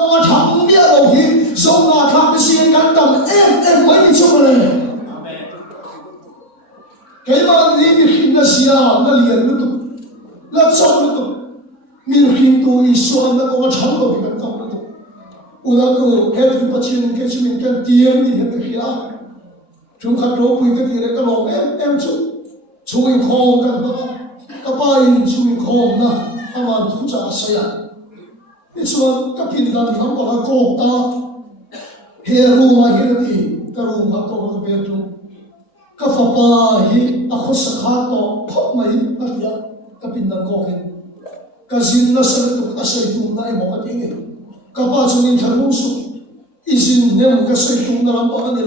Con thằng bia đầu thì dùng là thằng cái gì cắn tầm em mấy đi chung này cái mà đi bị khinh là gì à nó liền nó tụ là chọn nó tụ mình khinh tụ Israel nó con thằng đầu thì cắn tầm nó tụ ula ko hết cái bát chiên cái gì mình cần tiền thì hết cái kia chúng ta đâu quên cái tiền cái lòng em chú in khom cái đó cái bài chú in khom na aman thu trả saya ít số cái pin đàn nó có cái cột ta he room hi đi cái room nó có cái bedroom cái phòng ba hi à khó sắc to phật mấy cái kia cái pin đàn có cái gì nó sẽ tụ cái xây tụ này một cái gì cái ba chúng mình thằng muốn số izin nem cái xây tụ nó làm bao nhiêu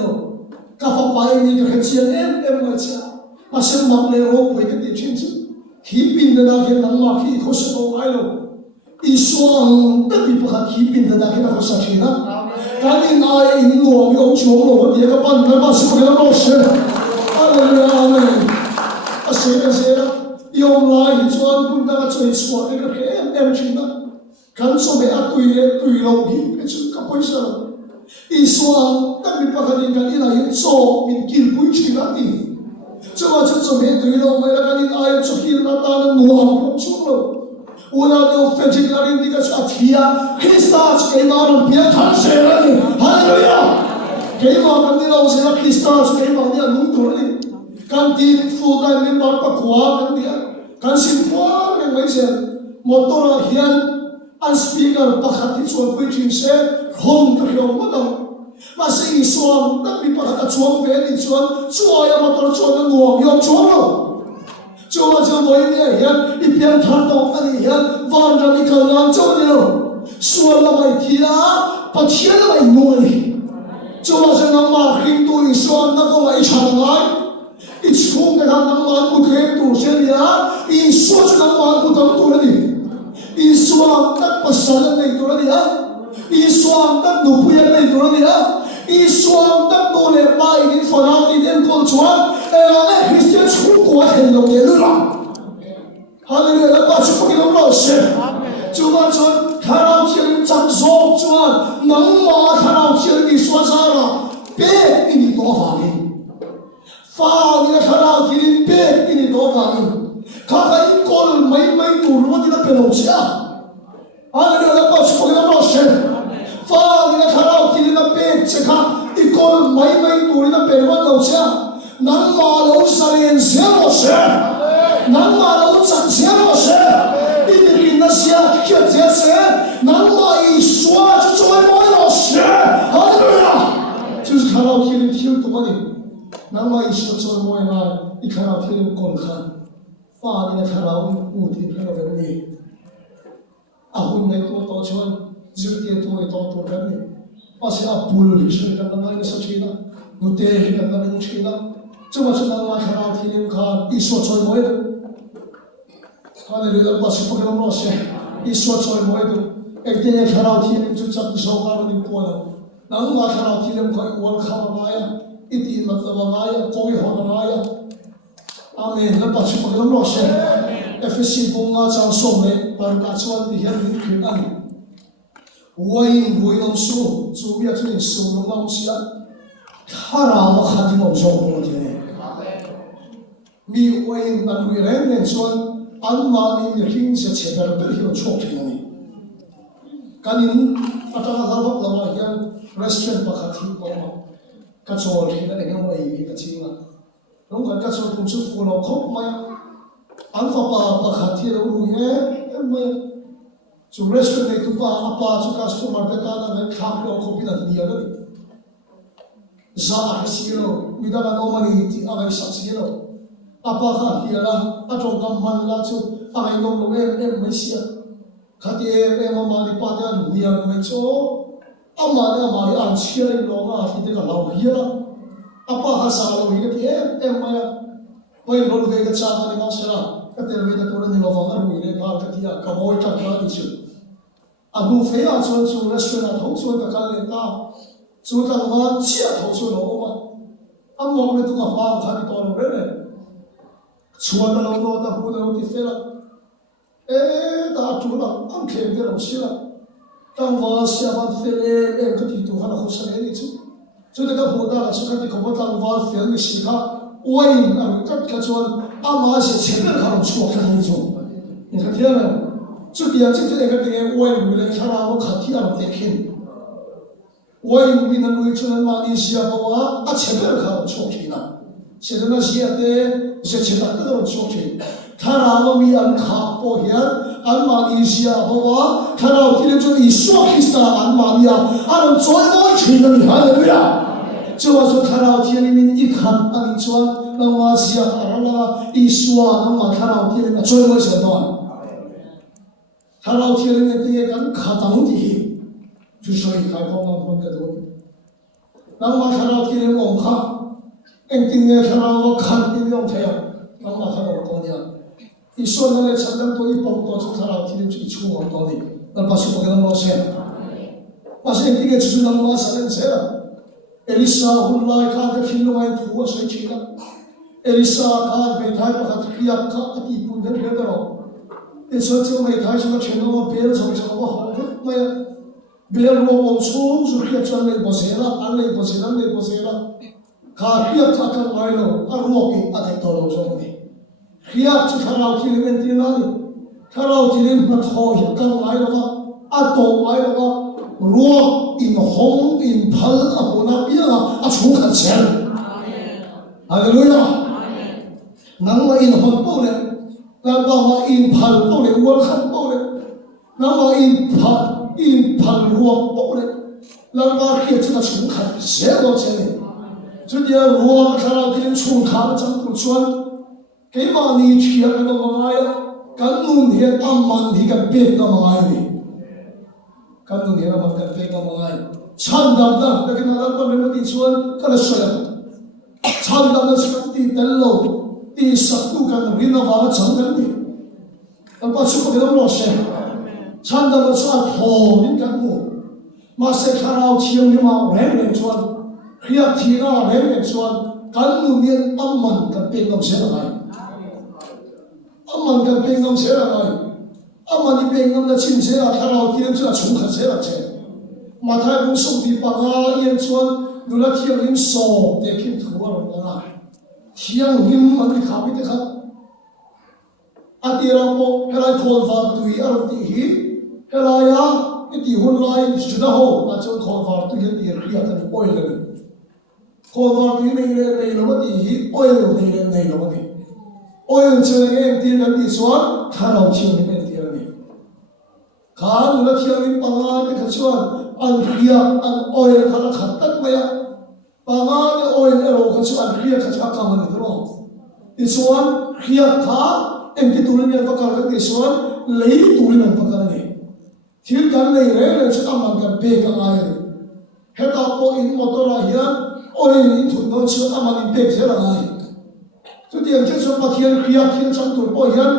cái phòng ba này cái chuyện em mà chia mà xem mặc lễ hội với cái gì chuyện chứ khi pin đàn cái nắng mà khi khó sắc to ai rồi Isuang tất bị bậc khí bình thường là cái nào sát khí đó, cái này ai in luồng ông chúa luồng thì các bạn các bạn sẽ có cái nào sẽ, Hallelujah, Amen. Sẽ yêu lại thì cho chúng ta chơi sport cái em chỉ đó, khán số bé tùy lâu thì cái chữ các bây giờ, Isuang tất bị bậc khí cái này hiện số mình kêu quý chỉ là gì, cho mà cho bé tùy lâu mà cái này ai cho khi nó ta nó luồng ông chúa luồng. Una do fetish larin di kas athia Christus ke naam pia than se rani hallelujah ke ma mandira se na Christus ke ma dia lung thori kan tin full time member pa kwa kan dia kan sin kwa ke mai se motora hian an speaker pakhati chuan preaching se hom ka hiom ma dang ma se i suam tak mi pakhat chuang ve ni chuan chuaya motor chuan nuam yom chuang cho mà cho với này hiện đi biến thằng đó anh hiện van ra đi cầu nam cho đi đâu xuân là mày thia bắt chiến là mày nuôi cho mà cho nó mà khi tôi xuân nó có mày chẳng lại ít xuống cái thằng nó mà cũng thêm tu sẽ đi á ít xuân cho nó mà cũng thằng tu đi ít xuân tất cả sản này tu đi á ít xuân tất đủ bia này tu đi á ít xuân tất đồ lệ bài đi phần nào đi đến con chuột là Christian chú của thành đồng嘢啦，Hallelujah！ 那把祝福给我们老师，就把这看到天长寿，就把能马看到天的说啥了，别给你多发的，你看到天别给你多发的，看看一个没读书的那别老师啊，Hallelujah！ 那把祝福给我们老师，你看到天那别只看一个没读的那别老师啊。能马楼上连写老师，能马楼长写老师，一点那些学这些，能马一说就作为马老师，好对呀，就是看到天的听多的，能马一说作为马嘛，一看到天的观看，发的看到目的看到人的，混的多穿，就点多人的，把些布的是跟那个说起了，努得跟那个起了。这么是能马看到天灵看，一说出来没的，他那里的把是不给他们老师，一说出来没的，一天看到天灵就真手干了的过了，能马看到天灵看，我看到哪呀，一点那个哪呀，高一好的哪呀，阿门，那把是不给他们老师，FSC 公啊张送的，把那穿的很明显的，我因为能说，主要就是收入老师啊，他让我看见我说过的。มีวัยมันวิเรนเนี่ยชวนอันมามีหิ้งเสียเฉดเป็นหิ้งโชคที่นั่นการนี้อาจารย์ท่านบอกเราว่าอย่างร้านปกติก็มากัจจวนที่นั่นเองไม่มีกัจจิงอ่ะน้องกันกัจจวนคุณชุบคุณเราครบไหมอันฟ้าปกติเรารู้ยังไม่จุดร้านในตัวป้าอาป้าจุดการสมัครการนั้นไม่ข้ามเราครบที่นั่นนี่อะไรจ้าให้สิ่งเราวิธีการโน้มนี่ที่อะไรสักสิ่งเราapa kah lah atau gambar lah tu apa yang orang Malaysia kati mama di pada dunia macam amada ansia yang orang hati kalau dia apa kah salah orang itu mai lalu dia cakap dengan saya kata dia tu orang ni lawan orang ini kata dia kamu itu apa itu abu faya cuan restoran atau cuan kakak leta cuan kakak cia atau cuan orang amok itu apa kah itu orang ini chuan na lo ta hu na ti fe la ta tu la ang khem de lo si la 当我下班回来，个地图还能好些呢，就那个好大的，就看你可不当我回来的时刻。我因那个个说阿妈是前面看出看那种，你看见没？就第二这那个点，我因为了看到我看天上的天，我因为那个就那马来西亚的话，前面看出天了，现在那些的是前面都出天，他让我们安卡保险，安马来西亚的话，他让今天就一说起啥安马尼亚，安做我天的你看对呀？就我说看到天里面一看，安装那马西亚阿拉一说，那么看到天里面最我晓得，看到天里面第一个卡当的，就所以开放了分个多。那么看到天里面看，今天看到我看天用太阳，那么看到我多年，一说那个成长多一帮多，就看到天里最出我多的，那把什么给他们写？把现在这个就是那么啥人写了。Elisa hulai ka ka philo mai thu sai china Elisa ka be thai pa ka khia ka ati pun den he daro e so chu mai thai so cheno ma bel so so ma ho ke mai bel ro mo chu su khia chan le bosera an le bosera ka khia ka mai lo a ro ki a thai to lo so ni khia chu kharau thi le ti na ni kharau thi le ma tho hi ka mai lo ka a to mai lo ka ruột in hong in phal a hona pia a chung khat chen hallelujah nang ma in hon po le nang ma in phal po le wal khat po le nang ma in phal ruột po le nang ma khia cha chung khat se lo chen chu dia ruột ka la tin chung khat chang tu chuan ke ma ni chia ka no ma ya kan nun hian amman hi kan pe ka ma ai ni kan nun hian amman kan pe ka ma ai chan dam da ka kin ala pa me ti chuan ka la soya chan dam na chuan ti tel lo ti sak tu kan rin na wa chang kan ni kan pa chu ko de lo se chan dam na chuan tho ni kan mu ma se kharau thiam ni ma ren chuan khia thi na ren chuan kan nun hian amman kan pe ngam se la ai amman kan pe ngam se la ai amman ni pe ngam na chin se la kharau thiam chu chung khat se la che mà thái cũng sống đi bằng yên chuan người ta thiêng liêm sò để kiếm thua rồi đó thiêng liêm mà đi khám đi khám anh đi ra bộ hay là thôn vào tùy ở đi hi hay là ya cái đi hôn lại chúng ta hồ mà cho thôn vào tùy đi khi anh đi oi lên thôn vào tùy này là mà đi hi oi lên này là mà đi oi lên chơi em đi là đi xuân thà đâu thiêng liêm đi là đi khám người ta thiêng liêm bằng cái chuan an khia an oil khala khatat maya panga ne oil ero khachu an khia khacha kamani ro isuan khia kha emti turin ya pakar ka isuan lei turin an pakar ne thil kan lei re chu amang kan pe ka ai heta po in motora hian oil in thun no chu amang in pe se la ai chu tiang che chu pathian khia thil chang tur po hian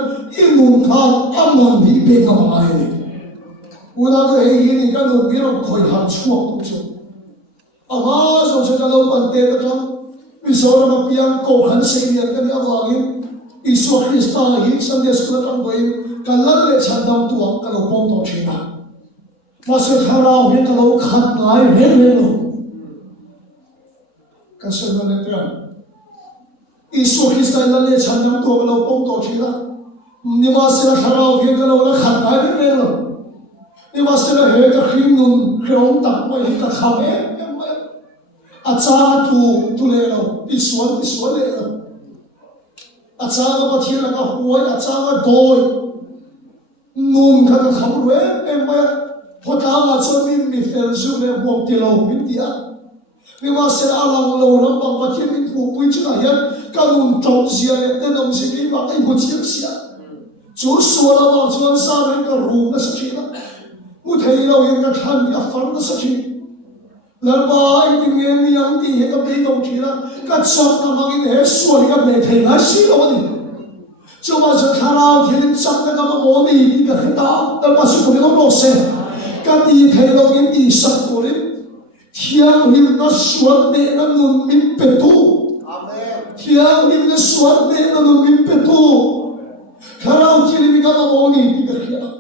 in nun kha amang bi pe ka ai ne 우리가 그 해이니까 눈비로 거의 한 추억 없죠. 아마 소설가 너무 때가 미소라 비양 고한 세미한 그 아와긴 이수 그리스도 이 선대스가 한 거임 갈랄레 찬담 두왕 가로 봉도 치나 마스 하나 회가로 칸나이 회회로 가서는 그냥 이수 그리스도의 찬담 두왕 봉도 치나 니마스 하나 회가로 칸나이 회회로你话是那黑个黑弄黑龙大我一个咖啡，啊渣土来了，一说来了，啊渣个把天那个火啊渣个多，弄个咖啡，พอตามมาชนมีเฟลซูเลยบวกเดียวมินเดียไม่ว่าเสียอาลังโลลำบากประเทศมีผู้คุยจุดไหนการนุ่นจบเสียแต่น้องสิ่งที่มาไอ้ผู้เชี่ยวชาญจู่ส่วนเราบางส่วนสร้างก็รู้นะสักทีนะมุทัยเราเองก็ทำอย่างฝันนะสักทีแล้วบ่ายที่เงี้ยนี่ยังตีให้กับพี่น้องทีนะก็ชอบทำมากินเหตุส่วนที่กับเมทัยนะสิเราวันนี้จู่มาจะข้าวที่นี่จับได้กับมาโมนี่ที่กับเหตุการณ์แต่มาสุดคนที่ต้องรอเสียก็ตีเทเราเองตีสักคนนี้เที่ยงริมนัสวนเดนันนุนมินเปตูเที่ยงริมนัสวนเดนันนุนมินเปตูข้าวที่นี่กับมาโมนี่ที่กับเหตุ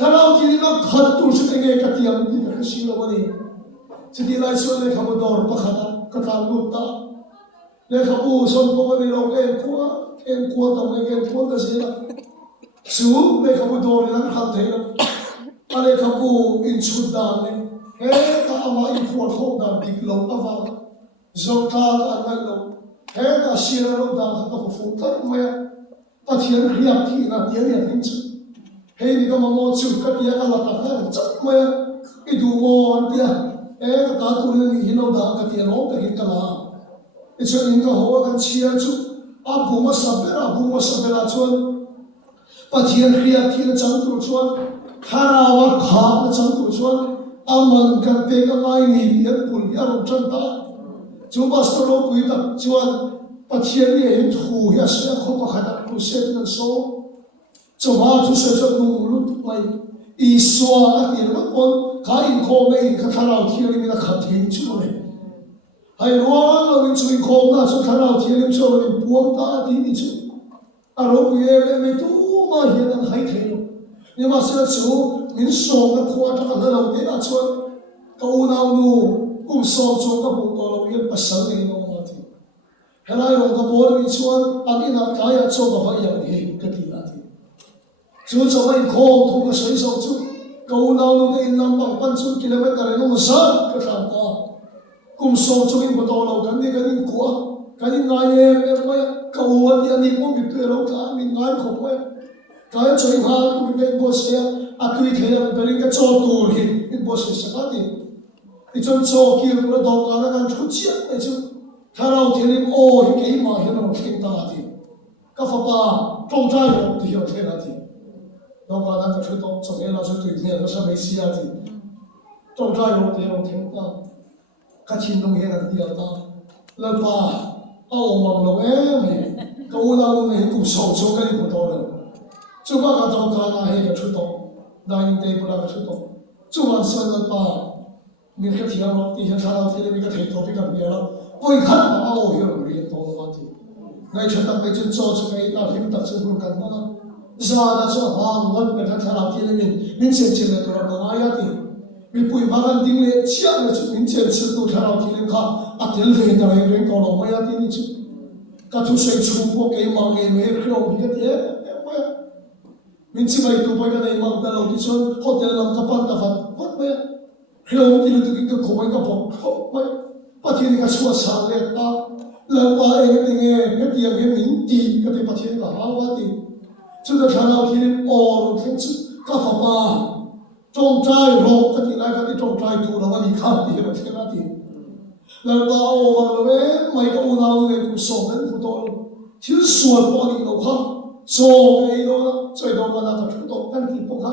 Tharau thì nó khát tu sự nghe cái tiếng thì cái gì đó vậy chỉ đi lại xuân này không đòi bắt khát cái thằng lụt ta này không xuân có cái đâu em qua tầm này em qua cái gì đó xuống này không đòi nó khát thế đâu anh này không in suốt đàn này hết cả mà in qua không đàn đi lâu à vào rồi ta anh này lâu hết cả xia lâu đàn không phụ thật mà ta thiền hiệp thì là tiếng hiệp hình chứ hey ni kama mo chu ka dia ka la ta kha chak ma I du mo an tia ka ta tu ni hi no da ka tia no ka hi ka la I chu in ka ho kan chia chu a bu ma sabera chuan pathian khria thi na chang tu chuan khara wa kha na chang tu chuan aman kan te ka ngai ni yan pul ya ro chan ta chu pastor lo pui ta chuan pathian ni hin thu ya se kho ka khata tu se na so cho ba chú sẽ cho nung lút mày Isua các tiền mất con khá in khom này khá khá lao thiên linh là khát thiên chú này hay loa là mình chú in khom na chú khá lao thiên linh cho mình buông ta đi chú à rồi bây giờ mình tu mà hiện đang hay thế nhưng mà sẽ chú mình sống cái khoa trong cái đầu tiên là chú câu nào nu cũng sống trong cái bộ đồ lâu yên bớt sáng này nó mà thì hay là用cái bộ mình chú anh đi làm cái cho cái phảiอย่างนี้ก็ดีละทีchú cho mình khom thu cái水手chú câu nào nu cái năm bằng半chú km này nó mà sáng cái thằng ta cũng sống trong cái bộ đồ lâu cái này của cái này em mới câu anh đi cũng bị tuyệt lâu cả mình ngay không mới cái chuyện ha cũng bị boss ya à tùy theo bên cái cho tù thì cái boss sẽ cái gì cái chuyện cho kia cũng là đâu cả là cái chút chuyện cái chứ thà đâu thì em ô cái mà hiện nó kinh ta thì cái pháp ba trong trái rồi thì hiểu thế là thì đâu cả là cái chuyện đó cho nên là tùy theo nó sẽ mấy xí thì trong trái rồi thì hiểu thế ta cái chuyện đông hiện là điều ta là ba ông bằng lâu em câu nào này cũng sống trong cái bộ đồ này chú ba cái đầu cá là hay cái chút đó dining table là cái chút đó chú bạn xem là ba mình cái thiệp nó thì hiện tại là thì mình cái thầy topic cái gì đó vui khát mà ao hiểu rồi liền đó là thì ngay chuyện đặc biệt trên cho cái là hiện tại chúng tôi cần mà ra là cho hàng ngân cái thằng là thì mình xem xem là tôi là ai thì mình bùi ba cái tiếng lệ chia là chúng mình xem xem tôi thằng là thì mình khá à tiếng lệ đó là mình còn là mấy thì chứ các chú sẽ chụp một cái mang cái mấy cái ông cái gì mình chỉ phải tụ bài cái này mang tới lâu thì cho hotel làm cái bàn tạp vật mấy hiểu thì lúc cái khổ cái bọc khổ mấy bắt thiên cái xua sáng lên ta làm ba em cái nghe cái tiếng cái mình đi cái bắt thiên cái hào quá đi chúng ta thằng nào thì ồ cái chứ các pháp ba trong trai rồi cái này cái trong trai tụ là đi khám thì nó thế nào thì làm ba ồ mà nó mấy cái ồ nào người cũng sống đến phụ đồ thiếu suốt bao nhiêu lâu không so cái đó最多个那个程度，但你不看，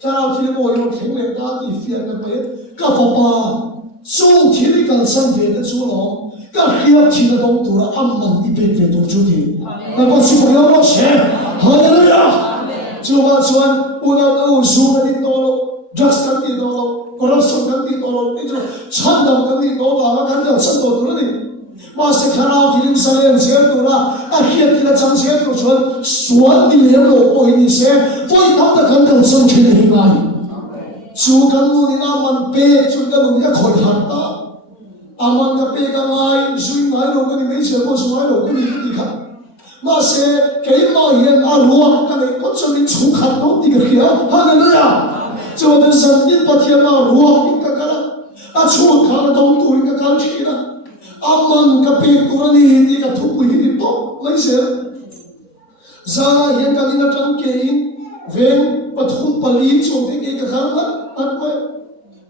他要听我用听来打的偏的白，个不吧，总体的跟上边的主龙，个黑听的东多了，俺们一边边都主的，那么是不要我写，好的了呀，就把说我那我书跟你多了，drugs 跟你多了，corruption 跟你多了，那种传统跟你多了，那跟着很多多了的。mà sẽ khả năng thì sẽ lên sẽ tụ là hiện thì là chẳng sẽ tụ chuẩn xuống đi lên lộ ôi đi sẽ với tao đã cần cần sống trên hình này chú cần mua đi làm ăn bê chú cần mua đi khỏi hạt ta ăn ăn cái bê cái ngay suy mãi đâu cái này mấy sẽ có suy mãi đâu cái gì khác mà sẽ cái mà hiện luôn cái này có cho mình chú khăn tốt đi cái kia hallelujah cho nên dân ít bắt hiện mà luôn cái là chú khăn đông tuổi cái kia đó aman ka pe turani ni ka thupu hi to lai se zana hian ka ina tang ke in ven pathum pali chong te ke ka khang na at mai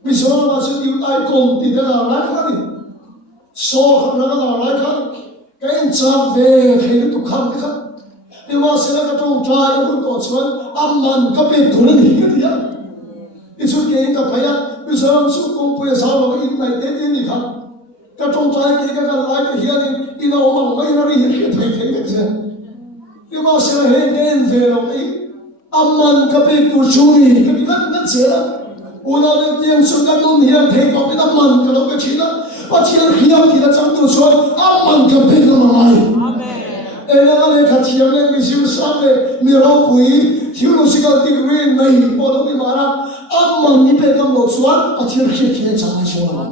mi so ma se yu ai kom ti da la kha ni so kha na la kha ka in cham ve he tu kham kha ni ma se la ka tong trai ko to chuan aman ka pe turani ka dia ni chu ke ka pa ya mi so su kom pu ya sa lo in nai te ni kha cái trong trái cái lại cái hiện in đâu mà mấy nó đi hiện thấy cái gì nhưng mà sẽ hiện đến về là cái amman cái bị tu churi cái bị ngắt gì đó u nào đến tiếng sung cái nôn hiện thấy có cái amman cái đó cái gì đó và thiên hiện thì là trong tu chuan amman cái bị nó lại em là cái cái thiên lên mình siêu sáng này mình rau bụi theological degree nei polo ni mara amman ni pe kam lo suan athir khie khie chang chuan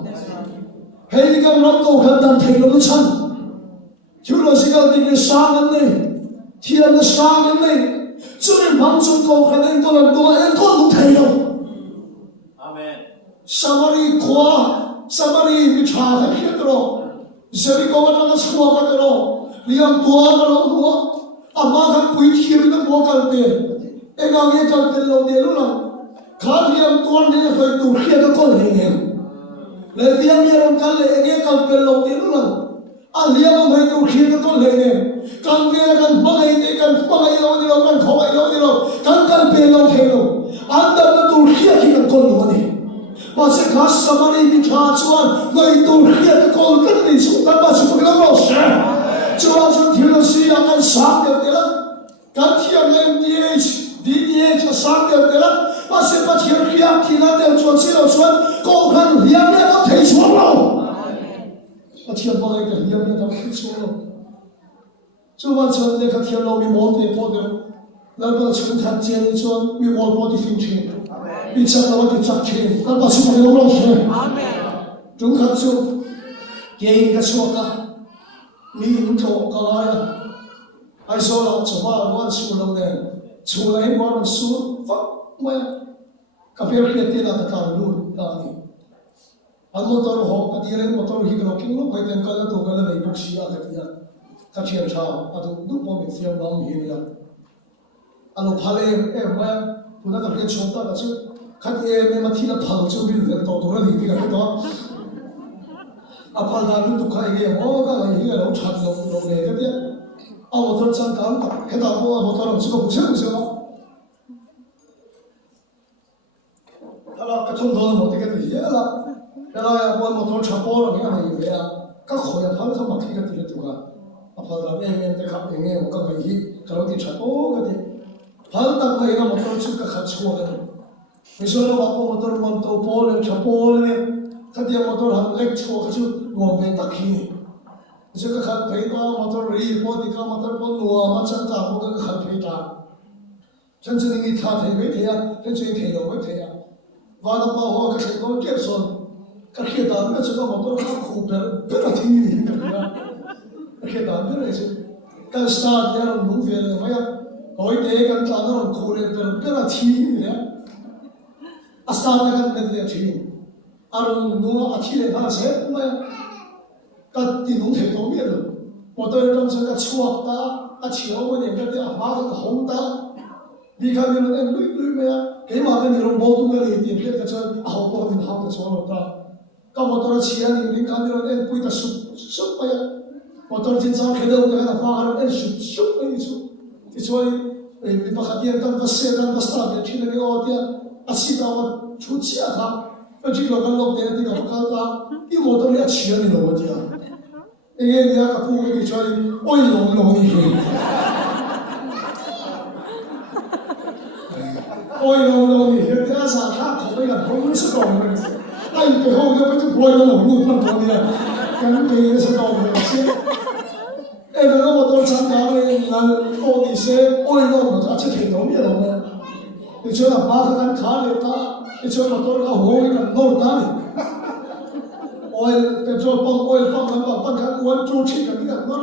hei kam ram ko khan dan thei lo chan theological degree sang an nei thiam na sang an nei chuin bang chu ko khan en ko lan do en ko lu thei lo amen samari khwa samari mi tha kha khie tro zeri ko na chua ka tro liam tua ka lo tua ama kan pui thiam na mo kal pe engang ye kal pe lo de lo la khan liam tua ne hoi tu khia ka ko le ne le liam ye ron kal le enge kal pe lo de lo la a liam hoi tu khia ka ko le ne kan ve kan bangai de kan bangai lo ni lo kan khoi lo ni lo kan pe lo the lo an da na tu khia ki kan ko lo ne mà sẽ có samari bị trả chuan người tu khia ka ko kan ni chu ta ba chu ka lo se chuan chu thiếu là gì anh sáng được thế lắm cái thiam MDH DDH sáng được thế lắm mà sẽ bắt thiếu khia thì là đều chuan sẽ lo chuan ko kan liam ya nó thấy chuan lo mà thiam bao cái liam ya nó thấy chuan lo chuan chuan để cái thiam lo mi mol te po deแล้วก็ชุนทันเจียนชวนมีวอลบอดี้ฟินเชนมีชักแล้วก็จักเชนแล้วก็ชุนไปลงลงเชนจงขัดชุเก่งกับชัวกันมีอินโทรกันอะไรไอ้โซลาร์ชาวบ้านวันชุนลงเนี่ยชุนอะไรวันชุนฟังไม่กับเพื่อนที่นั่งกันดูตอนนี้อันมอเตอร์หอกกันที่เรื่องมอเตอร์ฮิกล็อกกิ้งลูกไปเต็มกันแล้วตัวกันเลยบุกชีอากันที่กันเชียร์ชาวอันนู้นดูพอมีเสียงน้องเฮียอันนู้นพาเลว่าผู้นักเรียนชมตาก็ชื่อขัดไม่มาที่ละพังชื่อบินเรียนต่อตัวนี้ที่กันต่อพันดารุตุกใครเองโอ้ก็อะไรที่เราชัดลงเลยก็เนี่ยเอามอเตอร์จังกันเห็นตาโอ้มอเตอร์เราชื่อก็ผู้เชี่ยวชาญถ้าเรากระทุ่มโดนหมดที่กันที่ละแล้วเราอยากว่ามอเตอร์ชับโป้เราเนี่ยอะไรอยู่เนี่ยก็ขออย่าพันเข้ามาที่กันที่ละตัวพันดาเองแต่ครับเองก็ไปที่เราที่ชับโป้ก็ที่พันตักไปนะมอเตอร์ชื่อก็ขัดชัวกันไม่ใช่เราบอกมอเตอร์มันโตโป้เลยชับโป้เลยถ้าเดียวมอเตอร์หันเล็กชัวก็ชื่อรวมเป็นตะขี้ไม่ใช่ก็ขัดไปว่ามอเตอร์รีพอดีก็มอเตอร์บนหัวมันจะกลับมันก็ขัดไปตาฉันจะนี่ท่าเทไม่เทียฉันจะเทเราไม่เทียว่าแต่พอหัวก็เสร็จก็เก็บส่วนก็เขียนตามไม่ใช่ก็มอเตอร์ขับคู่เป็นอะไรที่นี่กันนะเขียนตามไม่ได้สิการสตาร์ทเนี่ยเราหนุ่มเวียนเลยไหมครับโอ้ยเด็กกันตามเราคู่เลยเป็นอะไรที่นี่เนี่ยสตาร์ทกันเป็นอะไรที่อารมณ์นู้นอาทิตย์ละเสร็จไหมก็ที่นุ่งเทตัวเมียเลยมอเตอร์ต้องใช้กับชัวร์ตาอาเชียววันนี้ก็ได้อาบ้ากับหงตาดีกันนี่เราเอ็นลุยไหมอ่ะเห็นมากันนี่เราบอกตัวกันเลยที่เพื่อนก็จะเอาตัวเป็นหางกับชัวร์ตาก็มอเตอร์เชียร์นี่กันนี่เราเอ็นปุยตาสุดไปอ่ะมอเตอร์จินซาเขดเอาเนี่ยนะฟ้าเราเอ็นสุดไปนี่สุดที่ช่วยเป็นปกติกันก็เสียกันก็สตาร์ทที่นั่นก็เอาที่อาชีพเราชุดเชียร์ครับก็จริงเราก็ลงเนี่ยที่เขาเขาตาที่มอเตอร์เนี่ยเชียร์นี่เราว่าที่อ่ะเองเนี่ยก็พูดที่ช่วยโอ้ยลงนี่เองโอ้ยลงนี่เดี๋ยวอาสาท่าเขาไปกันเขาไม่สะดวกเลยไอ้ไปห้องเนี่ยไปจะป่วยแล้วหลงลูกมันตัวเนี่ยกันไปสะดวกเลยใช่เอ้ก็มอเตอร์ชั้นดาวเลยงั้นโอ้ดิเซ่โอ้ยลงมันอาจจะถึงตรงนี้ลงเนี่ยเดี๋ยวช่วยบ้ากันขาเลยตาเดี๋ยวช่วยมอเตอร์เขาหัวกันโน่นตาเนี่ยoil petrol pump oil pump number pan kan wan tru thi kan ni na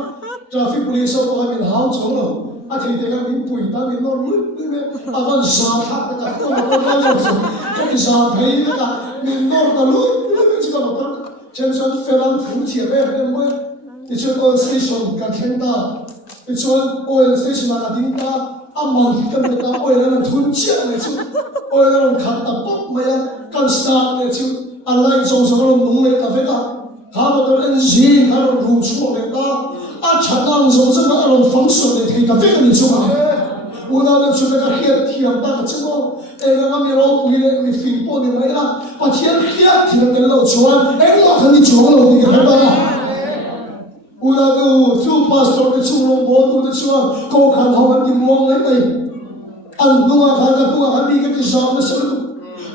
traffic police so ko min hau chong lo a thi te ka min pui ta min no lu me avan sa tha ta ko ko na lo so ke sa phei ta min no ta lu me chi ka mo ta chen son felan fu chi be mo ti chu oil station ka khen ta ti chu oil station ka ding ta amman hi kan ta oil na thun chi ne chu oil na khat ta pop ma ya kan start ne chu Allah yang song song nung le ta feta kamu tu enzi kamu ru chuo le ta a chadang song song kamu function le thei ta feta ni chuo ma una le chuo le ka hiat thiam ta ka chuo e ga ngam ro pui le mi fin po ni mai la pa thiam hiat thi le lo chuan e lo khan ni chuo lo ni ka ba una tu chu pastor le chuo lo bo tu le chuan ko khan ho kan ti mong le mai an dunga khan bi ka ti sam le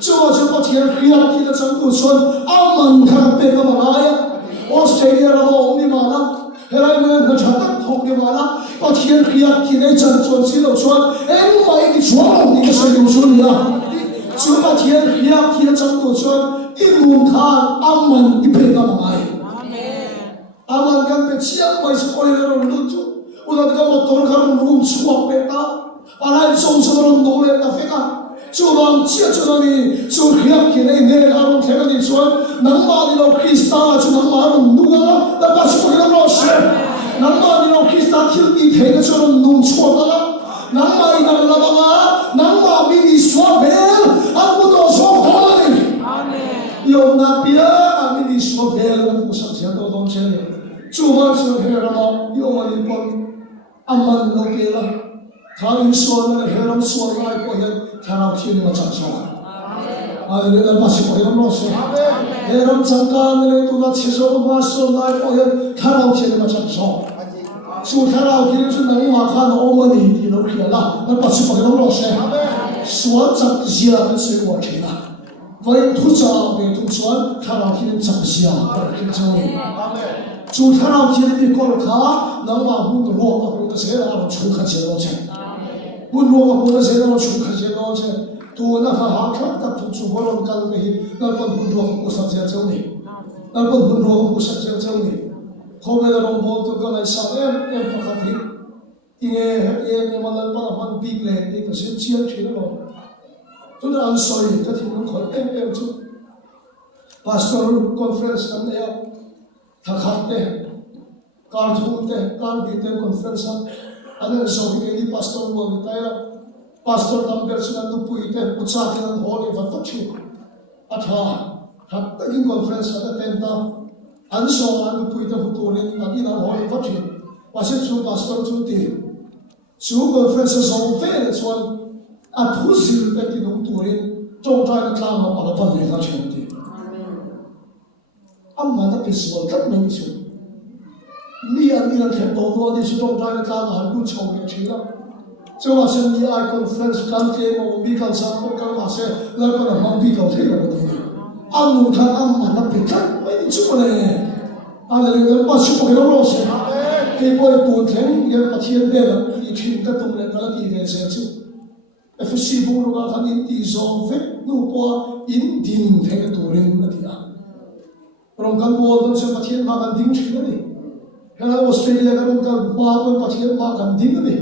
so cho pa thiam khiam thi la chang tu chuan amman kha pe ka ma ya Australia la mo ni ma na Helai man na chata thok de wala pathian khia kinai chan chon si lo chuan eng mai ki chuang ni ka sai lu su ni a chu pathian khia chan to chuan in khan amman ipe ka mai aman kan pe chiang mai so oi ro lu chu ulat ka motor khan room chuak pe ta alai song so ro no le ta fe ka chu ram chia chu ni chu khia kinai ne ka ro thela ni chuan nang ma ni lo Krista chu nang ma ro nu ga ta pa su ka ro she nang ma ni lo Krista thil ti the ka chu ro nu chuak ga nang ma i nang la ba ga nang ma mi ni swa bel a ku to so ha ni amen yo na pia a mi ni swa bel a ku sa sia to dong che ni chu ma chu he ra ma yo ma ni pon amman lo pe la kha in so na he ram so lai ko he thara thi ni ma cha so 아멘. 다시 보이는 것이 여러분 잠깐을 누가 치서 마서 날 보여 타라오치는 것처럼 수 타라오치는 수 너무 막한 어머니 이로 그래라 나 다시 보이는 것이 수원 장시야是我知道为土着为土传타라오치는 장시야 그렇게 정해 주 타라오치는 이 걸카 너무 문도 로가 보다 제가 축하지 놓지 문 로가 보다 제가 축하지 놓지 tu na ha khak tak tu chu boron kal me na pon bun ro ko sa sia chau ni na pon bun ro ko sa sia chau ni ko me ro bol tu ko lai sa em pa khat hi inge he ne ma la pa man big le ni ko sim chiang thina lo tu da an soi ka thi mun khoi em chu pastor conference kam ne ya tha khat te kar thu te kar bi te conference an so hi ni pastor mo ni ta ya Pastor Tamper sila tupu ite utsakin ang holy vatachi at ha taging conference at tenta anso ang tupu ite putulin at inang holy vatachi pasit su pastor chuti su conference sa ufere chuan at husil at tinungturin chong tayo na klama para pamila chuti amma na festival kat may isu mi ang ilang kento doon di su chong tayo na klama halun chong yung chila so was in the conference country mo bi kan sa ko kan ase la ko na mang bi ka the ko ni am kan am na pikan mai chu ne ale le pa chu ko ro se ke boy tu theng ye pathian de la i thin ka tum le kala ti de se chu fc bu ro ga kan in ti zo ve nu po in din theng tu rin na ti a rom kan bo don se pathian ma kan ding chi ni kana Australia ka ron ka ma ko pathian ma kan ding ni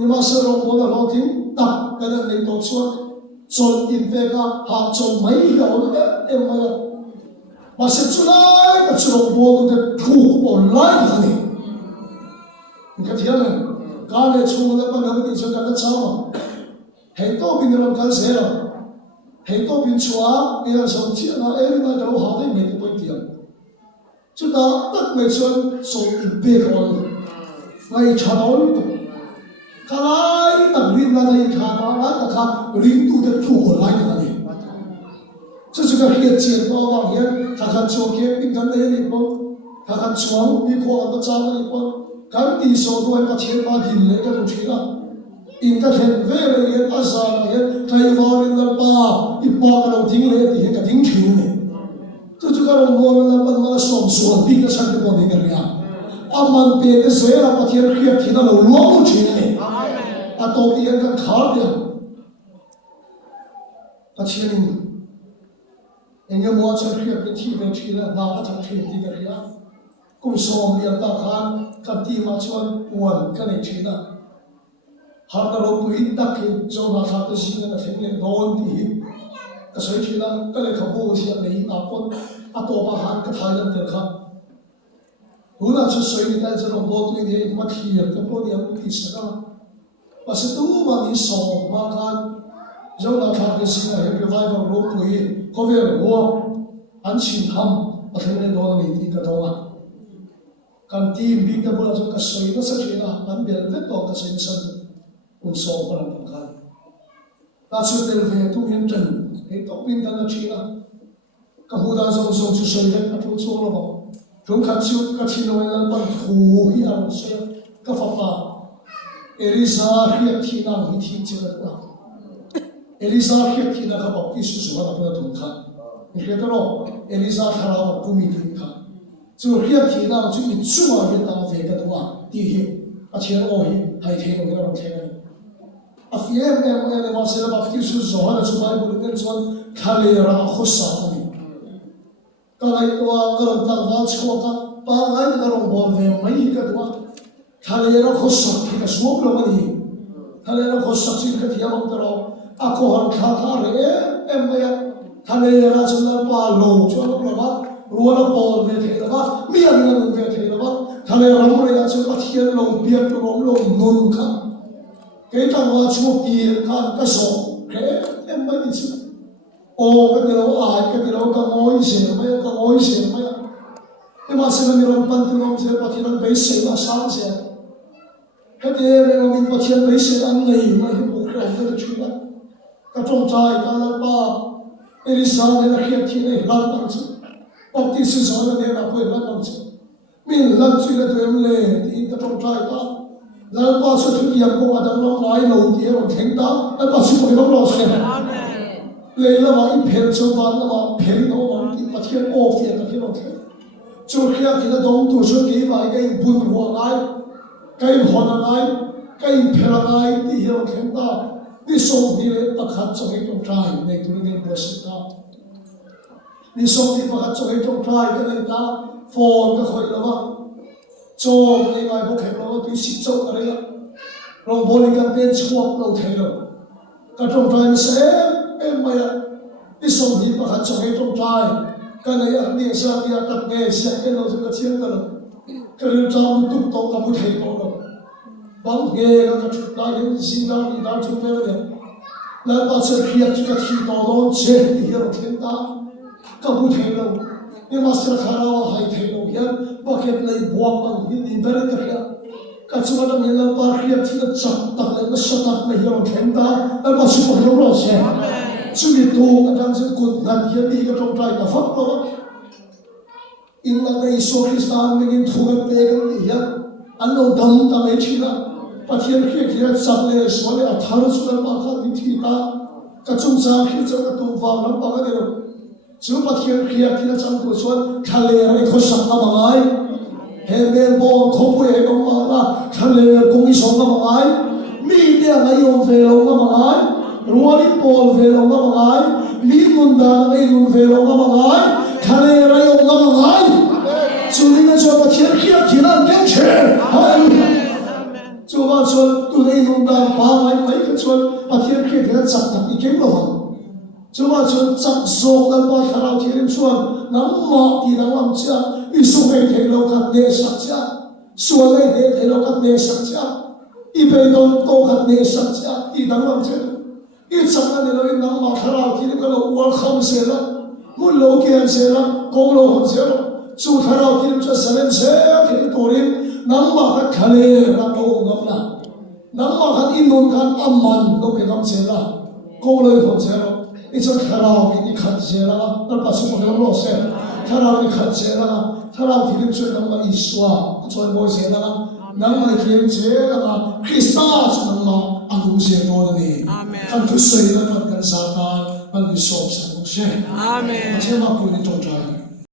ni ma sa ro mo na ro tin ta ka na nei to chuan chon in ve ka ha chon mai ga on em ma ma se chulai ka chu bo de thu online ka ni ka thian ka ne chu na pa na ni chu ka cha ma he to bin ro ka se ra he to bin chua e ra so chi na e na ro ha dai me ko ti chu ta tak me chuan so in ve ka on ngai cha don to kalai tak rin na dai kha ba la ta kha rin tu de thu ko lai na ni chu chu ka hiat chen ba wa hian ta khan chu ke pin kan ne ni bo ta khan chuang bi ko an ta cha ni bo kan ti so do ha chen ba din le ka tu thila in ka then ve le ye ta sa na ye tai wa rin na pa I pa ka lo ding le ti he ka ding thi ni chu chu ka ro mo na ban ma som so bi ka san de bo ni ka ria aman pe de se la pathian khiat thina lo lo chi ni atau dia kan khar dia pathian in engge mo cha khiat ni thi ve chi la na ka chang thi ti ka ria kum som lia ta khan kan ti ma chuan wan ka nei chi na har na ro pu in tak ki zo na kha ta si na theng le don ti ka sai chi na ka le kha bo si nei a pon a to pa han ka thai lan te kha huna chu sai ni ta zo bo tu ni ma thi ka po ni am ti sa ka Pasal tu bagi so makan jauh nak tak sih lah revival room tu ini kau biar an sin ham pasal ni doang ni kita tahu kan tim bingka bola tu kasih itu sahaja an biar betul kasih insan unsur orang bukan Pasal telefon tu minten itu minten nak cina kemudian so sesuai atau so loh jom kasih kasih nama yang bantu hilang saya kafapa Elisa khiat thina hi thi chira na Elisa khiat thina ka bapti su su na pa thum kha ni khe ro Elisa khara ko mi thi kha chú hiệp thì nào chú ít chú mà hiện nào về cái đó đi hiệp chiên ô hi hay thế nó cái nào thế này phía em mà sẽ là phía chú gió là chú mai bùn nên chọn thale ra khó sao này cái này tôi cái lòng tăng vào chúa cả ba ngày cái lòng bồn về mấy cái đó thale ra khó sao thì cái số lượng này thale ra khó sao chỉ cái thiam ông tao ako hàng khá rồi em bây giờ thale ra chúng ta ba lô cho nó là ruộng nó bồn về thế đó miếng nó về thế đó thale ram rồi chúng ta thiền lòng biếc lòng nôn khăn cái thằng hoa chúa tiền khăn cái số cái em mới đi chứ ô cái điều ai cái điều cái ngôi gì mà em mà xem mình làm pan tu nom sẽ bắt thiên bấy sẽ là sáng sẽ cái điều này mình bắt thiên bấy sẽ ăn này mà hiện bộ cái cái chuyện đó cái trong trai cái là ba Elisa này là hiện thiên này làm bằng chứ bác tí sư gió này là quên làm bằng chứ mình làm chuyện là tụi em lệ thì cái trong trai ta là ba số thứ gì cũng ở trong lòng nói lâu thì em thèm ta là ba số phải lòng lo xem lấy là mà ít phèn cho bạn là mà phèn nó mà thì bắt thiên ô phiền là thiên nó thế cho khi thì nó đông tu cho cái bài cái buồn hoa ngay cái hoa ngay cái phèn ngay thì em thèm ta đi sống thì là bắt khát cho cái trong trai này tụi mình bớt sức ta đi sống thì bắt khát cho cái trong trai cái này ta phone cái khỏi là mà cho cái ngày bốc hết rồi tôi xịt sâu cái đấy rồi bố đi cái tên chuột đầu thế rồi cái trong trai sẽ em mày đi sống thì bắt khát cho cái trong trai cái này anh đi sang đi ăn nghe sang cái nó cái chiên cái cái điều trong tụt tông cái bút thầy rồi bằng nghe cái chút đại hiện sinh ra đi đại chúng ta đấy là bắt sẽ khiết cái thi to nó chết thì hiểu thiên ta cái bút thầy rồi nhưng mà sẽ khá là hay thầy rồi hiện bắt cái này buông bằng hiện đi bên cái kia cái chúng ta mình làm bắt khiết thì nó chặt tắt nó sắp tắt này hiểu thiên ta là bắt sẽ phải hiểu rõ xem chú bị tu cái đang sự cột ngăn hiện đi cái trong trai là pháp đó in là cái số Christian mình thu cái bê cái gì á anh nó đâm ta mấy chuyện á bắt hiện khi thì nó chặt lên số này tháo xuống là bắt khát đi thi ta cái chúng ta khi cho cái tu vào nó bắt cái điều chú bắt hiện khi thì nó chặt tu xuống thale cái khó sắp nó bằng ai hệ bên bộ không phải hệ công mà là thale công ý sống nó bằng ai mi địa ngay用về lòng nó bằng ai ruộng đi bồn về lòng nó bằng ai lý nguồn đà ngay nguồn về lòng nó bằng ai thale ra用nó bằng ai chú lý nó cho bắt hiện khi thì nó đánh chết chú bắt cho tụi này nguồn đà ba ngày mấy cái chú bắt hiện khi thì nó chặt đặt đi kiếm rồi chú bắt cho chặt sông nó bắt thằng nào thì đem xuân nắng mọc thì nắng làm chia đi xuống này thấy lâu cắt đê sạch chia xuống này thấy lâu cắt đê sạch chia đi về đông tô cắt đê sạch chia đi nắng làm chia ít chẳng là nó nắng mà thằng nào thì cái lâu uốn không sẽ là muốn lâu kia sẽ là cố lâu không sẽ là chú thằng nào thì cho salen sẽ thì tổ đến nắng mà cái thale là đồ ngâm là nắng mà cái in nôn cái âm man đâu cái ngâm sẽ là cố lâu không sẽ là ít cho thằng nào thì khát sẽ là nó bắt xuống cái lâu sẽ thằng nào thì khát sẽ là thằng nào thì cho nắng mà Isua cho mỗi sẽ là nắng mà kiếm sẽ là Christa cho nắng mà anh sẽ nói này anh cứ xây là anh cần sa tan anh bị sốt sang sẽ amen mà chỉ mà cũng đi trong trái